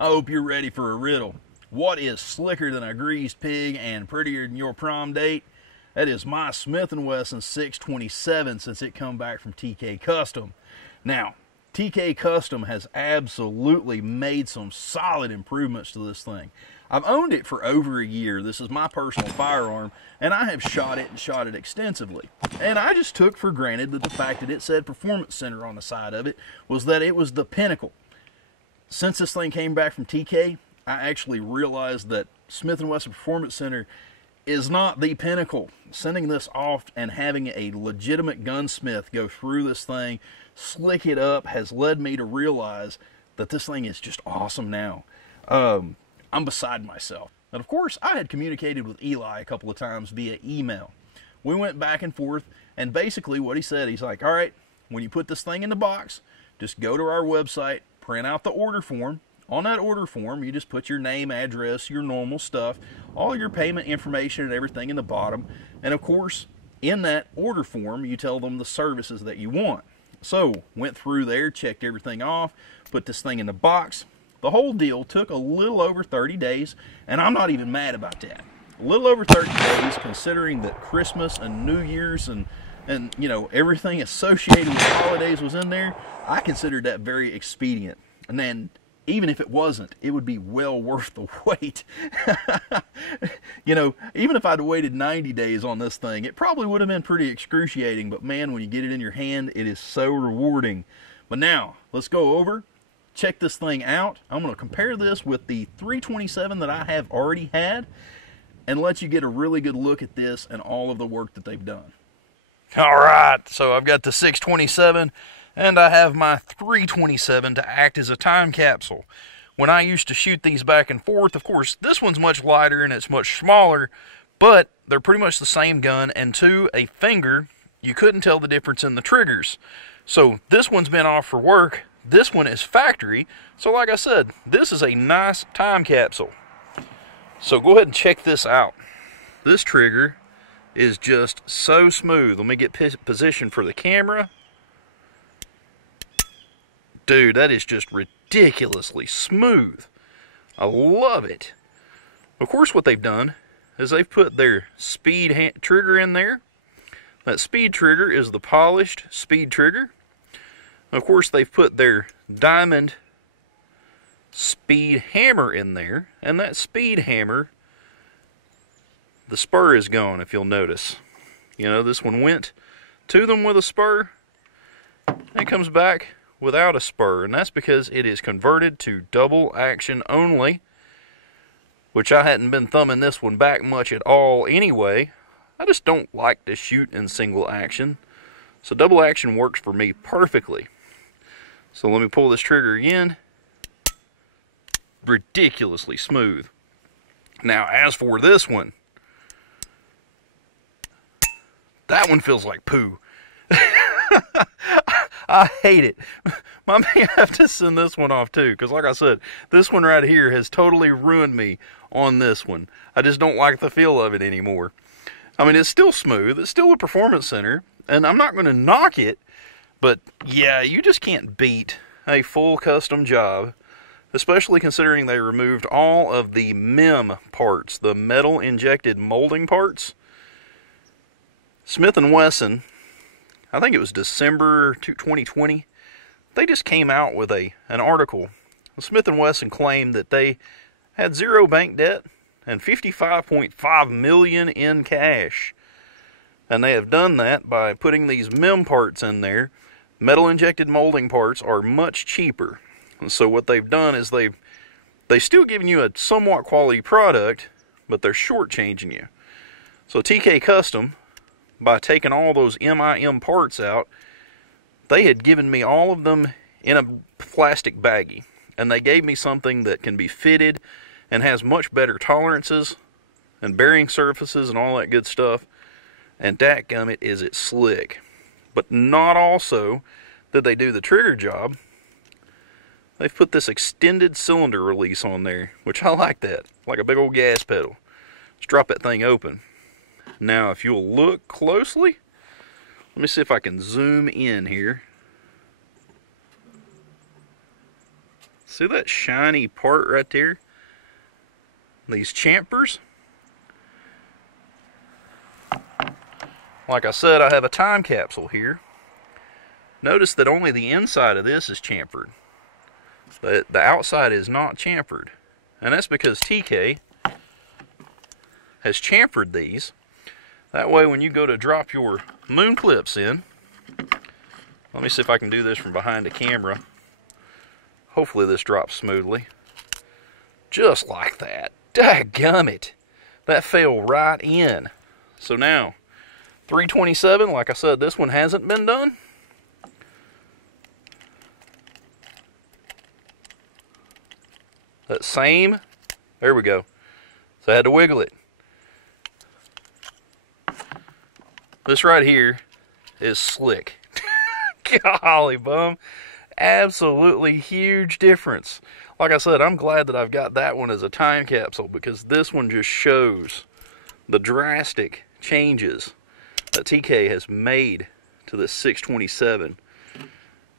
I hope you're ready for a riddle. What is slicker than a greased pig and prettier than your prom date? That is my Smith Wesson 627 since it come back from TK Custom. Now, TK Custom has absolutely made some solid improvements to this thing. I've owned it for over a year. This is my personal firearm, and I have shot it extensively. And I just took for granted that the fact that it said Performance Center on the side of it was that it was the pinnacle. Since this thing came back from TK, I actually realized that Smith Wesson Performance Center is not the pinnacle. Sending this off and having a legitimate gunsmith go through this thing, slick it up, has led me to realize that this thing is just awesome now. I'm beside myself. And of course, I had communicated with Eli a couple of times via email. We went back and forth, and basically what he said, he's like, all right, when you put this thing in the box, just go to our website, print out the order form. On that order form, you just put your name, address, your normal stuff, all your payment information and everything in the bottom. And of course, in that order form, you tell them the services that you want. So, went through there, checked everything off, put this thing in the box. The whole deal took a little over 30 days, and I'm not even mad about that. A little over 30 days, considering that Christmas and New Year's and you know, everything associated with holidays was in there. I considered that very expedient. And then, even if it wasn't, it would be well worth the wait. You know, even if I'd waited 90 days on this thing, it probably would have been pretty excruciating. But man, when you get it in your hand, it is so rewarding. But now, let's go over, check this thing out. I'm going to compare this with the 327 that I have already had, and let you get a really good look at this and all of the work that they've done. All right, so I've got the 627, and I have my 327 to act as a time capsule. When I used to shoot these back and forth, of course, this one's much lighter and it's much smaller, but they're pretty much the same gun, and to a finger, you couldn't tell the difference in the triggers. So this one's been off for work, this one is factory, so like I said, this is a nice time capsule. So go ahead and check this out. This trigger is just so smooth. Let me get positioned for the camera. Dude, that is just ridiculously smooth. I love it. Of course, what they've done is they've put their speed trigger in there. That speed trigger is the polished speed trigger. Of course, they've put their diamond speed hammer in there, and that speed hammer, the spur is gone, if you'll notice. You know, this one went to them with a spur, and it comes back without a spur, and that's because it is converted to double action only, which I hadn't been thumbing this one back much at all anyway. I just don't like to shoot in single action, so double action works for me perfectly. So let me pull this trigger again. Ridiculously smooth. Now, as for this one, that one feels like poo. I hate it. I may have to send this one off too, because like I said, this one right here has totally ruined me on this one. I just don't like the feel of it anymore. I mean, it's still smooth. It's still a Performance Center, and I'm not going to knock it, but yeah, you just can't beat a full custom job, especially considering they removed all of the MEM parts, the metal injected molding parts. Smith & Wesson, I think it was December 2020, they just came out with an article. Smith & Wesson claimed that they had zero bank debt and $55.5 million in cash. And they have done that by putting these MEM parts in there. Metal injected molding parts are much cheaper. And so what they've done is they've still giving you a somewhat quality product, but they're shortchanging you. So TK Custom, by taking all those MIM parts out, they had given me all of them in a plastic baggie. And they gave me something that can be fitted and has much better tolerances and bearing surfaces and all that good stuff. And dadgummit, is it slick. But not also did they do the trigger job. They've put this extended cylinder release on there, which I like that, like a big old gas pedal. Let's drop that thing open. Now, if you'll look closely, let me see if I can zoom in here. See that shiny part right there? These chamfers. Like I said, I have a time capsule here. Notice that only the inside of this is chamfered, but the outside is not chamfered. And that's because TK has chamfered these. That way when you go to drop your moon clips in, let me see if I can do this from behind the camera. Hopefully this drops smoothly. Just like that. Dadgummit. That fell right in. So now, 327, like I said, this one hasn't been done. That same, there we go. So I had to wiggle it. This right here is slick. Golly bum. Absolutely huge difference. Like I said, I'm glad that I've got that one as a time capsule, because this one just shows the drastic changes that TK has made to this 627.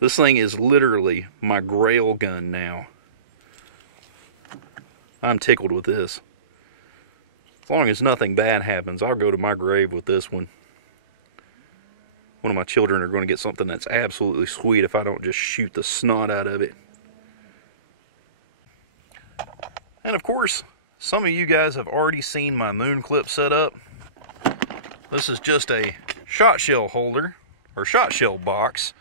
This thing is literally my grail gun now. I'm tickled with this. As long as nothing bad happens, I'll go to my grave with this one. One of my children are going to get something that's absolutely sweet if I don't just shoot the snot out of it. And of course, some of you guys have already seen my moon clip setup. This is just a shot shell holder, or shot shell box.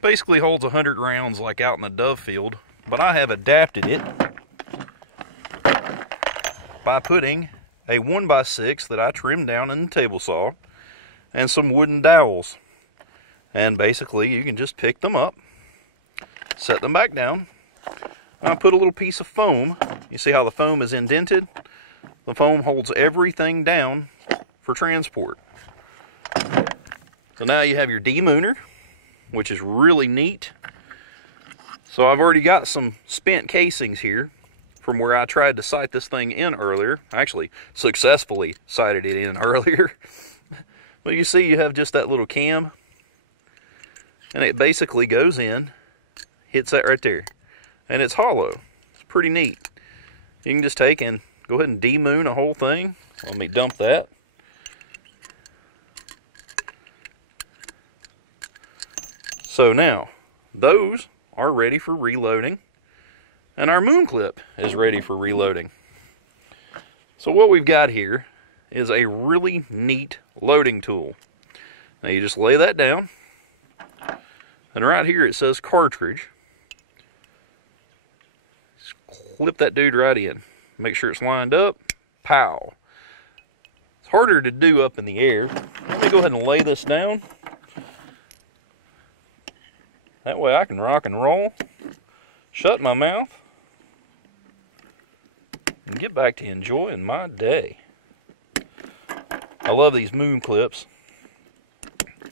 Basically holds 100 rounds like out in the dove field, but I have adapted it by putting a 1x6 that I trimmed down in the table saw and some wooden dowels. And basically you can just pick them up, set them back down. I put a little piece of foam. You see how the foam is indented? The foam holds everything down for transport. So now you have your demooner, which is really neat. So I've already got some spent casings here from where I tried to sight this thing in earlier. I actually successfully sighted it in earlier. But you see you have just that little cam, and it basically goes in, hits that right there, and it's hollow. It's pretty neat. You can just take and go ahead and demoon a whole thing. Let me dump that. So now, those are ready for reloading, and our moon clip is ready for reloading. So what we've got here is a really neat loading tool. Now you just lay that down, and right here it says cartridge. Just clip that dude right in. Make sure it's lined up. Pow. It's harder to do up in the air. Let me go ahead and lay this down. That way I can rock and roll, shut my mouth, and get back to enjoying my day. I love these moon clips.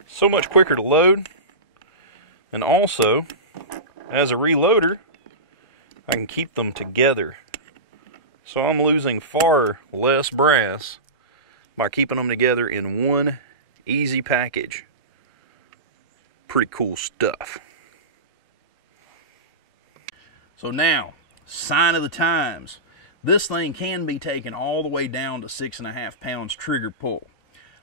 So much quicker to load, and also, as a reloader, I can keep them together. So I'm losing far less brass by keeping them together in one easy package. Pretty cool stuff. So now, sign of the times. This thing can be taken all the way down to 6.5 pounds trigger pull.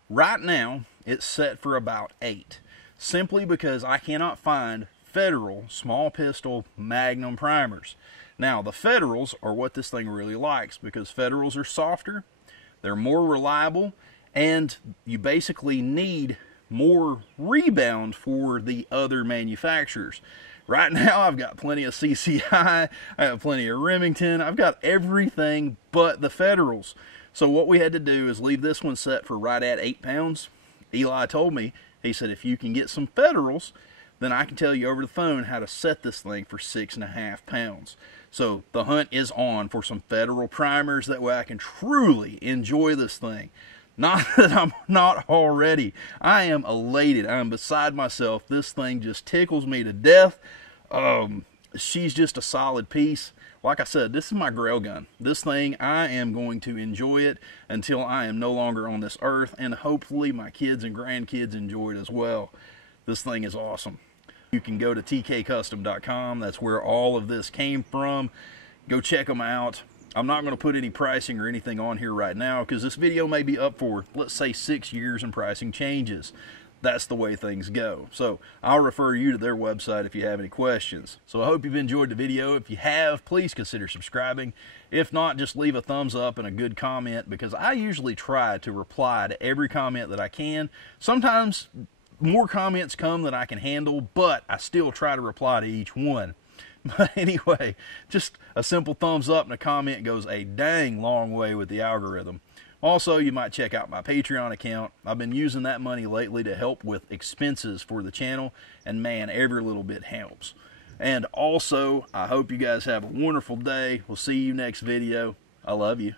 Right now, it's set for about 8, simply because I cannot find Federal small pistol Magnum primers. Now, the Federals are what this thing really likes, because Federals are softer, they're more reliable, and you basically need more rebound for the other manufacturers. Right now, I've got plenty of CCI, I have plenty of Remington, I've got everything but the Federals. So what we had to do is leave this one set for right at 8 pounds. Eli told me, he said, if you can get some Federals, then I can tell you over the phone how to set this thing for 6.5 pounds. So the hunt is on for some Federal primers, that way I can truly enjoy this thing. Not that I'm not already. I am elated. I am beside myself. This thing just tickles me to death. She's just a solid piece. Like I said, this is my grail gun. This thing, I am going to enjoy it until I am no longer on this earth, and hopefully my kids and grandkids enjoy it as well. This thing is awesome. You can go to tkcustom.com. That's where all of this came from. Go check them out. I'm not going to put any pricing or anything on here right now because this video may be up for, let's say, 6 years and pricing changes. That's the way things go. So I'll refer you to their website if you have any questions. So I hope you've enjoyed the video. If you have, please consider subscribing. If not, just leave a thumbs up and a good comment, because I usually try to reply to every comment that I can. Sometimes more comments come than I can handle, but I still try to reply to each one. But anyway, just a simple thumbs up and a comment goes a dang long way with the algorithm. Also, you might check out my Patreon account. I've been using that money lately to help with expenses for the channel, and man, every little bit helps. And also, I hope you guys have a wonderful day. We'll see you next video. I love you.